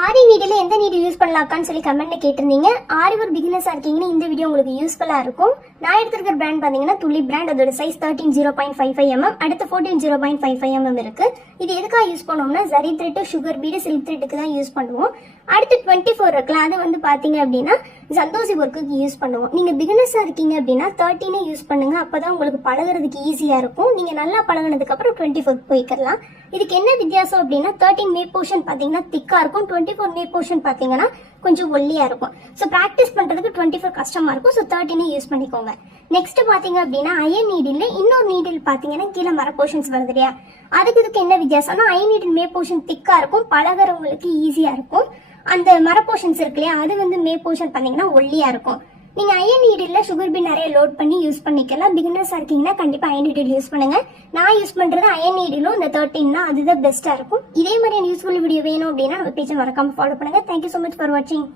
ஆரி needle எந்த needle use பண்ணலாக்கான்னு சொல்லி கமெண்ட்ல கேட்டிருந்தீங்க. ஆரி ஒரு பிகினர்ஸா இருக்கீங்கன்னா இந்த வீடியோ உங்களுக்கு யூஸ்ஃபுல்லா இருக்கும். நான் எடுத்திருக்கிற பிராண்ட் பாத்தீங்கன்னா துளி பிராண்ட். அதோட சைஸ் 13.0.55 mm, அடுத்து 14.0.55 mm இருக்கு. இது எதுக்காக யூஸ் பண்ணுவோம்னா zari thread, sugar bead, silk த்ரெட்டுக்கு தான் யூஸ் பண்ணுவோம். அடுத்து 24 இருக்குல்ல, அது வந்து பாத்தீங்க அப்படின்னா ஜந்தோசி ஒர்க்குக்கு யூஸ் பண்ணுவோம். நீங்க பிகினர்ஸா இருக்கீங்க அப்படின்னா 13 யூஸ் பண்ணுங்க. அப்பதான் உங்களுக்கு பழகுறதுக்கு ஈஸியா இருக்கும். நீங்க நல்லா பழகினதுக்கு அப்புறம் 24 போய்க்கலாம். இதுக்கு என்ன வித்தியாசம் அப்படின்னா 13 மே போர்ஷன் பாத்தீங்கன்னா திக்கா இருக்கும், 24 மே போர்ஷன் பாத்தீங்கன்னா கொஞ்சம் ஒல்லியா இருக்கும். ஸோ ப்ராக்டிஸ் பண்றதுக்கு 24 கஷ்டமா இருக்கும். ஸோ 13 யூஸ் பண்ணிக்கோங்க. நெக்ஸ்ட் பாத்தீங்க அப்படின்னா அயன் நீடில் இன்னொரு நீடில் பாத்தீங்கன்னா கீழே மர போர்ஷன்ஸ் வருது இல்லையா, இதுக்கு என்ன வித்தியாசம்னா அயன் நீடில் மே போர்ஷன் திக்கா இருக்கும், பழகிறவங்களுக்கு ஈஸியா இருக்கும். அந்த மர போர்ஷன்ஸ் இருக்கு இல்லையா, அது வந்து மே போர்ஷன் பாத்தீங்கன்னா ஒல்லியா இருக்கும். நீங்க அயன் நீடில் சுகர் பீட் நிறைய லோட் பண்ணி யூஸ் பண்ணிக்கலாம். பிகினர்ஸா இருக்கீங்கன்னா கண்டிப்பா அயன் நீடில் யூஸ் பண்ணுங்க. நான் யூஸ் பண்றது அயன் நீடிலும் இந்த 13 அதுதான் பெஸ்டா இருக்கும். இதே மாதிரி யூஸ்ஃபுல் வீடியோ வேணும் அப்படின்னா நம்ம பேஜை மறக்காம ஃபாலோ பண்ணுங்க. தேங்க்யூ so much ஃபார் வாட்சிங்.